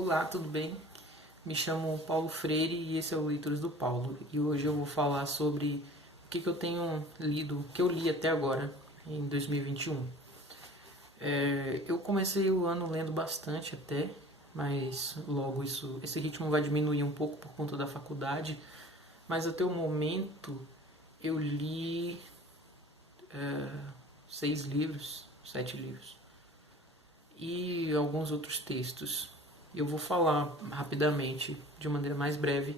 Olá, tudo bem? Me chamo Paulo Freire e esse é o Leituras do Paulo. E hoje eu vou falar sobre o que eu tenho lido, o que eu li até agora, em 2021. Eu comecei o ano lendo bastante até, mas logo esse ritmo vai diminuir um pouco por conta da faculdade. Mas até o momento eu li 6 livros, 7 livros e alguns outros textos. Eu vou falar rapidamente, de maneira mais breve,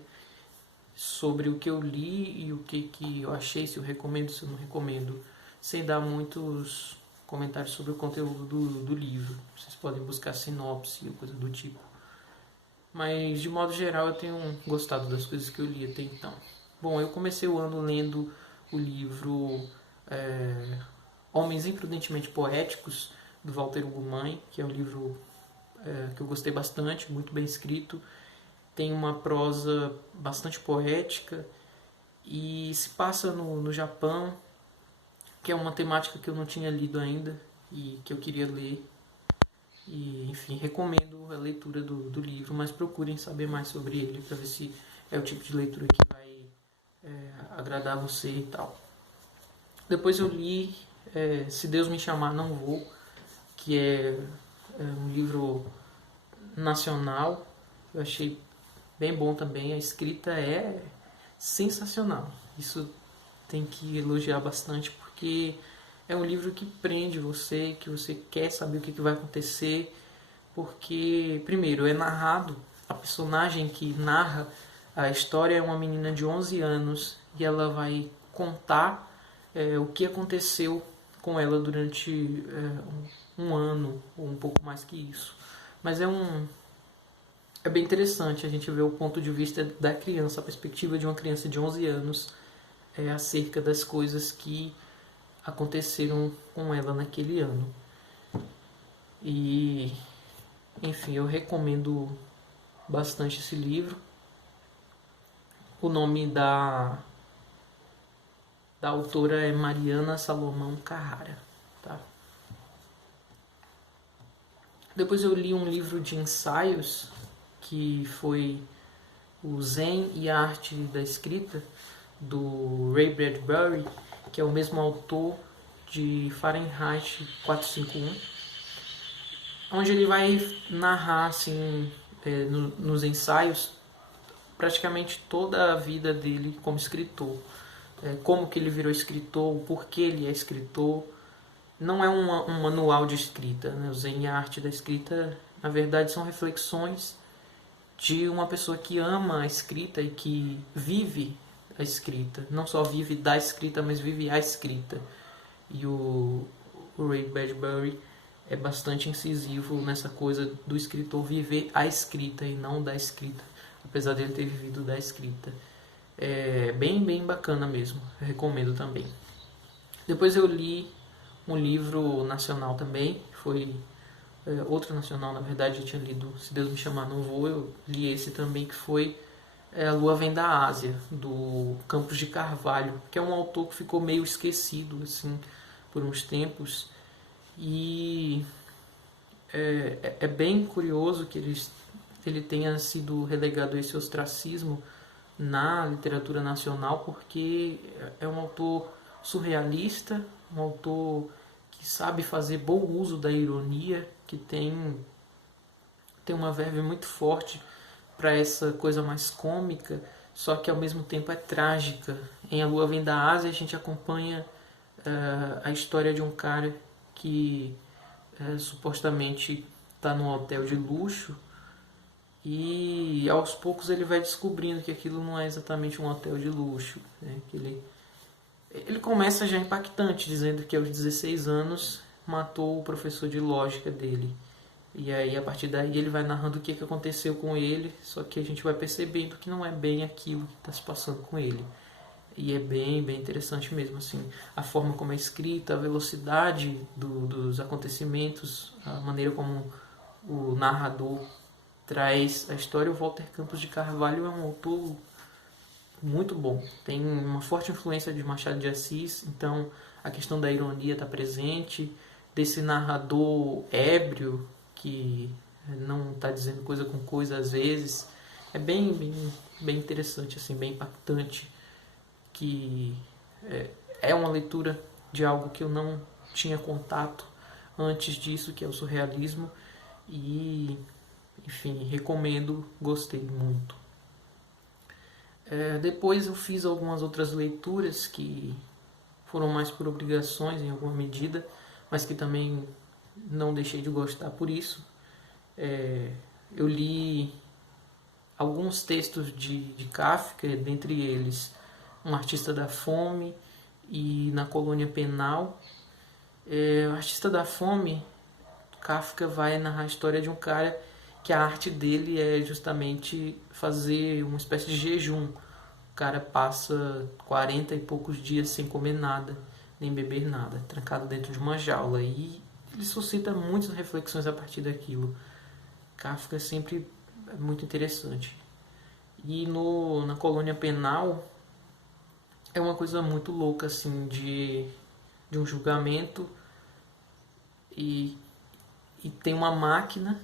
sobre o que eu li e o que eu achei, se eu recomendo, se eu não recomendo, sem dar muitos comentários sobre o conteúdo do livro. Vocês podem buscar sinopse ou coisa do tipo. Mas, de modo geral, eu tenho gostado das coisas que eu li até então. Bom, eu comecei o ano lendo o livro Homens Imprudentemente Poéticos, do Walter Ugumãe, que é um livro que eu gostei bastante, muito bem escrito. Tem uma prosa bastante poética e se passa no Japão, que é uma temática que eu não tinha lido ainda e que eu queria ler. E, enfim, recomendo a leitura do livro, mas procurem saber mais sobre ele para ver se é o tipo de leitura que vai agradar você e tal. Depois eu li Se Deus Me Chamar Não Vou, que é um livro nacional. Eu achei bem bom também. A escrita é sensacional. Isso tem que elogiar bastante, porque é um livro que prende você, que você quer saber o que vai acontecer, porque, primeiro, é narrado, a personagem que narra a história é uma menina de 11 anos e ela vai contar o que aconteceu com ela durante um ano, ou um pouco mais que isso. Mas é bem interessante a gente ver o ponto de vista da criança, a perspectiva de uma criança de 11 anos acerca das coisas que aconteceram com ela naquele ano. E, enfim, eu recomendo bastante esse livro. O nome da autora é Mariana Salomão Carrara. Tá? Depois eu li um livro de ensaios que foi o Zen e a Arte da Escrita, do Ray Bradbury, que é o mesmo autor de Fahrenheit 451, onde ele vai narrar assim, nos ensaios praticamente toda a vida dele como escritor, como que ele virou escritor, o porquê ele é escritor. Não é um manual de escrita, né? O Zen e a Arte da Escrita, na verdade, são reflexões de uma pessoa que ama a escrita e que vive a escrita. Não só vive da escrita, mas vive a escrita. E o Ray Bradbury é bastante incisivo nessa coisa do escritor viver a escrita e não da escrita, apesar dele ter vivido da escrita. É bem bacana mesmo, eu recomendo também. Depois eu li um livro nacional também, foi outro nacional, na verdade eu tinha lido Se Deus Me Chamar Não Vou, eu li esse também, que foi A Lua Vem da Ásia, do Campos de Carvalho, que é um autor que ficou meio esquecido assim por uns tempos, e é bem curioso que ele tenha sido relegado a esse ostracismo na literatura nacional, porque é um autor surrealista, um autor que sabe fazer bom uso da ironia, que tem uma verve muito forte para essa coisa mais cômica, só que ao mesmo tempo é trágica. Em A Lua Vem da Ásia a gente acompanha a história de um cara que supostamente está num hotel de luxo, e aos poucos ele vai descobrindo que aquilo não é exatamente um hotel de luxo, né? Que ele começa já impactante, dizendo que aos 16 anos matou o professor de lógica dele. E aí a partir daí ele vai narrando o que aconteceu com ele, só que a gente vai percebendo que não é bem aquilo que está se passando com ele. E é bem interessante mesmo, assim, a forma como é escrita, a velocidade dos acontecimentos, a maneira como o narrador traz a história. O Walter Campos de Carvalho é um autor muito bom, tem uma forte influência de Machado de Assis, então a questão da ironia está presente, desse narrador ébrio que não está dizendo coisa com coisa às vezes. É bem interessante, assim, bem impactante, que é uma leitura de algo que eu não tinha contato antes disso, que é o surrealismo, e, enfim, recomendo, gostei muito. Depois eu fiz algumas outras leituras que foram mais por obrigações em alguma medida, mas que também não deixei de gostar por isso. Eu li alguns textos de Kafka, dentre eles Um Artista da Fome e Na Colônia Penal. O Artista da Fome, Kafka vai narrar a história de um cara que a arte dele é justamente fazer uma espécie de jejum. O cara passa 40 e poucos dias sem comer nada, nem beber nada, trancado dentro de uma jaula. E ele suscita muitas reflexões a partir daquilo. Kafka é sempre muito interessante. E na Colônia Penal é uma coisa muito louca, assim, de um julgamento e tem uma máquina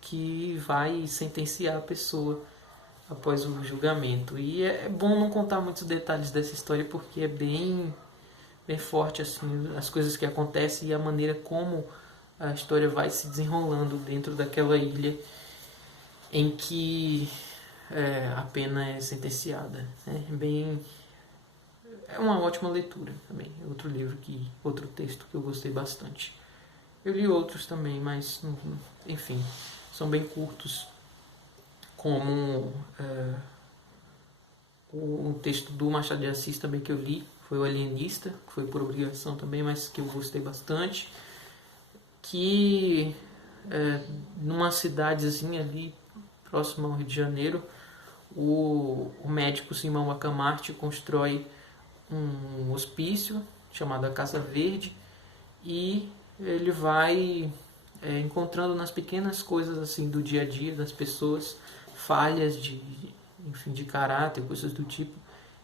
que vai sentenciar a pessoa após o julgamento. E é bom não contar muitos detalhes dessa história porque é bem forte, assim, as coisas que acontecem e a maneira como a história vai se desenrolando dentro daquela ilha em que a pena é sentenciada. É uma ótima leitura também. É outro texto que eu gostei bastante. Eu li outros também, mas enfim, são bem curtos, como o texto do Machado de Assis também que eu li, foi o Alienista, que foi por obrigação também, mas que eu gostei bastante, que numa cidadezinha ali próxima ao Rio de Janeiro, o médico Simão Bacamarte constrói um hospício chamado a Casa Verde e ele vai encontrando nas pequenas coisas assim do dia a dia das pessoas falhas de caráter, coisas do tipo,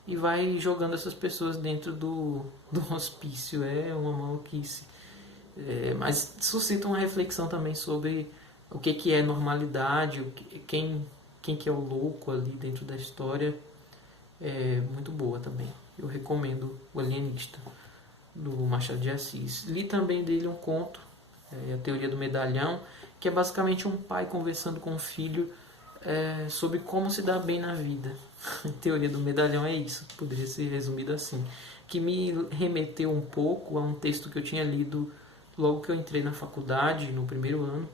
e vai jogando essas pessoas dentro do hospício. É uma maluquice, mas suscita uma reflexão também sobre o que é normalidade, quem que é o louco ali dentro da história. É muito boa também. Eu recomendo O Alienista, do Machado de Assis. Li também dele um conto, A Teoria do Medalhão, que é basicamente um pai conversando com o filho sobre como se dar bem na vida. A Teoria do Medalhão é isso, poderia ser resumido assim. Que me remeteu um pouco a um texto que eu tinha lido logo que eu entrei na faculdade, no primeiro ano,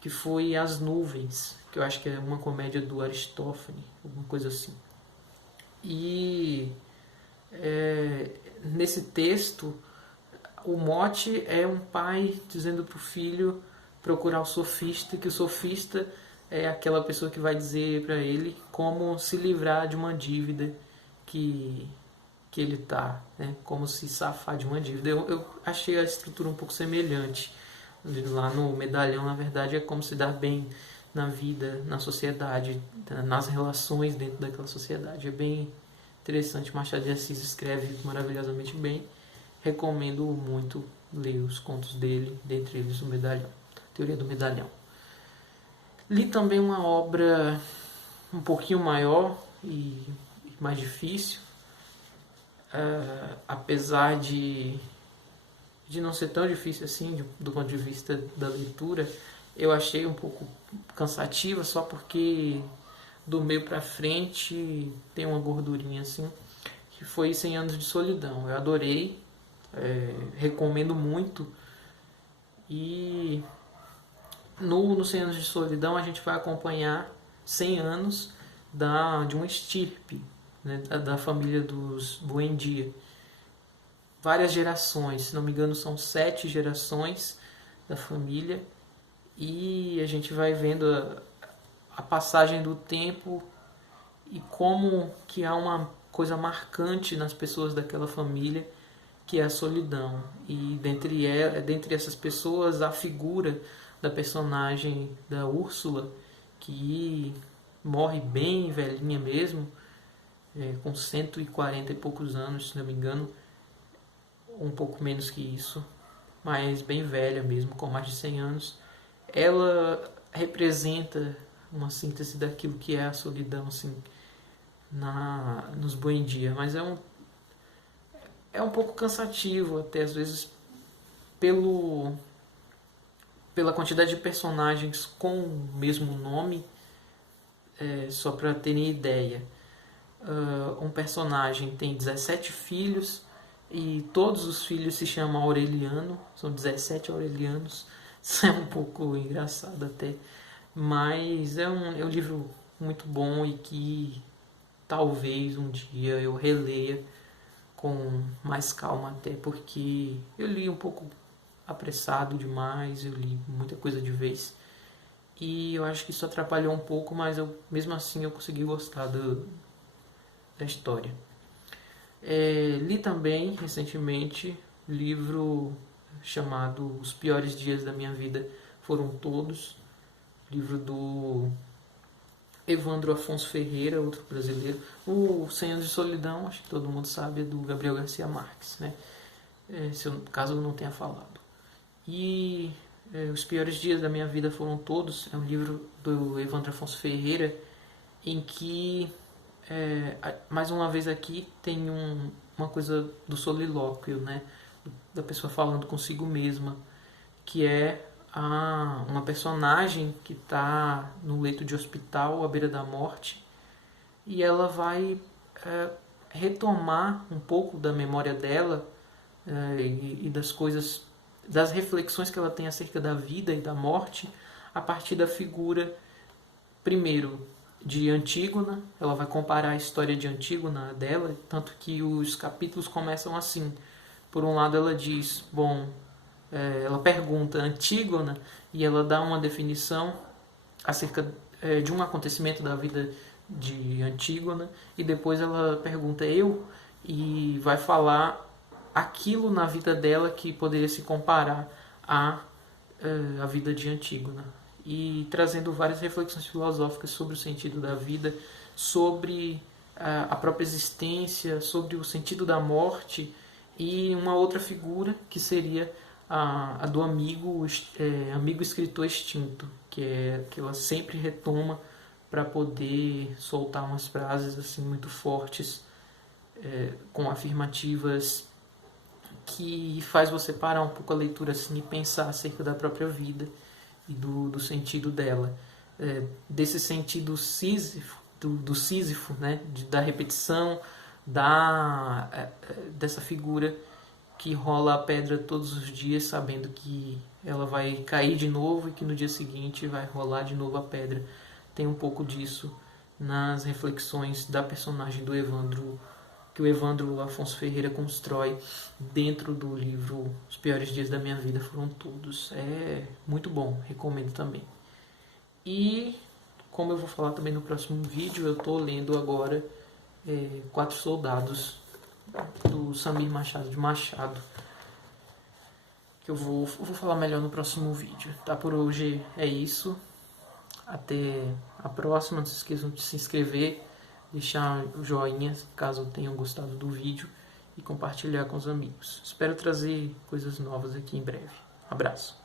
que foi As Nuvens, que eu acho que é uma comédia do Aristófanes, alguma coisa assim. E nesse texto, o mote é um pai dizendo para o filho procurar o sofista, que o sofista é aquela pessoa que vai dizer para ele como se livrar de uma dívida que ele está, né? Como se safar de uma dívida. Eu achei a estrutura um pouco semelhante. Lá no Medalhão, na verdade, é como se dar bem na vida, na sociedade, nas relações dentro daquela sociedade. É bem interessante. Machado de Assis escreve maravilhosamente bem. Recomendo muito ler os contos dele, dentre eles o Medalhão, Teoria do Medalhão. Li também uma obra um pouquinho maior e mais difícil, apesar de não ser tão difícil assim do ponto de vista da leitura. Eu achei um pouco cansativa só porque do meio para frente tem uma gordurinha assim, que foi 100 Anos de Solidão. Eu adorei, recomendo muito. E no 100 Anos de Solidão a gente vai acompanhar 100 anos de uma estirpe, né, da família dos Buendia. Várias gerações, se não me engano são 7 gerações da família, e a gente vai vendo a passagem do tempo e como que há uma coisa marcante nas pessoas daquela família, que é a solidão. E dentre essas pessoas, a figura da personagem da Úrsula, que morre bem velhinha mesmo, com 140 e poucos anos, se não me engano, um pouco menos que isso, mas bem velha mesmo, com mais de 100 anos. Ela representa uma síntese daquilo que é a solidão, assim, nos Buendia. Mas é um pouco cansativo, até às vezes, pela quantidade de personagens com o mesmo nome. Só para terem ideia, um personagem tem 17 filhos e todos os filhos se chamam Aureliano, são 17 Aurelianos. Isso é um pouco engraçado até, mas é um livro muito bom e que talvez um dia eu releia com mais calma, até porque eu li um pouco apressado demais, eu li muita coisa de vez e eu acho que isso atrapalhou um pouco, mas mesmo assim eu consegui gostar da história. Li também recentemente livro chamado Os Piores Dias da Minha Vida Foram Todos, livro do Evandro Afonso Ferreira, outro brasileiro. O 100 Anos de Solidão, acho que todo mundo sabe, é do Gabriel Garcia Marques, né? Caso eu não tenha falado. E Os Piores Dias da Minha Vida Foram Todos é um livro do Evandro Afonso Ferreira em que, mais uma vez aqui, tem uma coisa do solilóquio, né? Da pessoa falando consigo mesma, que é uma personagem que está no leito de hospital à beira da morte e ela vai retomar um pouco da memória dela e das coisas, das reflexões que ela tem acerca da vida e da morte a partir da figura, primeiro, de Antígona. Ela vai comparar a história de Antígona dela, tanto que os capítulos começam assim. Por um lado ela diz, ela pergunta Antígona e ela dá uma definição acerca de um acontecimento da vida de Antígona e depois ela pergunta eu e vai falar aquilo na vida dela que poderia se comparar à vida de Antígona, e trazendo várias reflexões filosóficas sobre o sentido da vida, sobre a própria existência, sobre o sentido da morte, e uma outra figura que seria a do amigo escritor extinto, que ela sempre retoma para poder soltar umas frases assim muito fortes, com afirmativas que faz você parar um pouco a leitura assim, e pensar acerca da própria vida e do sentido dela. Desse sentido do Sísifo, né? Da repetição, dessa figura que rola a pedra todos os dias, sabendo que ela vai cair de novo e que no dia seguinte vai rolar de novo a pedra. Tem um pouco disso nas reflexões da personagem do Evandro, que o Evandro Afonso Ferreira constrói dentro do livro Os Piores Dias da Minha Vida Foram Todos. É muito bom, recomendo também. E, como eu vou falar também no próximo vídeo, eu estou lendo agora Quatro Soldados, do Samir Machado de Machado, que eu vou falar melhor no próximo vídeo. Tá? Por hoje é isso. Até a próxima. Não se esqueçam de se inscrever, deixar o joinha caso tenham gostado do vídeo e compartilhar com os amigos. Espero trazer coisas novas aqui em breve. Abraço.